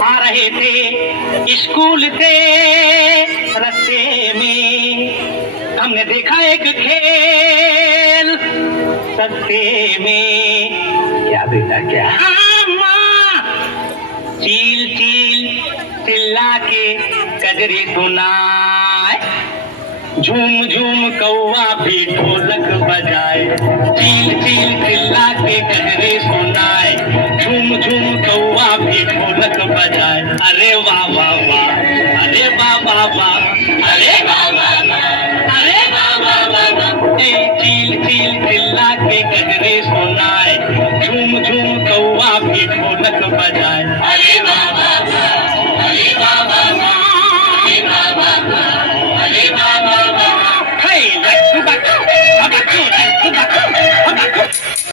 आ रहे थे स्कूल से रास्ते में, हमने देखा एक खेल सस्ते में। क्या बेटा क्या? चील चील चिल्ला के कजरी सुनाए, झूम झूम कौवा भी ढोलक बजाए। चील चील चिल्ला के कजरी सुनाए, झूम झूम कौवा भी ढोलक बजाए। अरे वाह वाह वाह, अरे वाह वाह वाह, अरे वाह वाह वाह, अरे वाह वाह वाह। चील चील चिल्ला के कजरी सुनाए,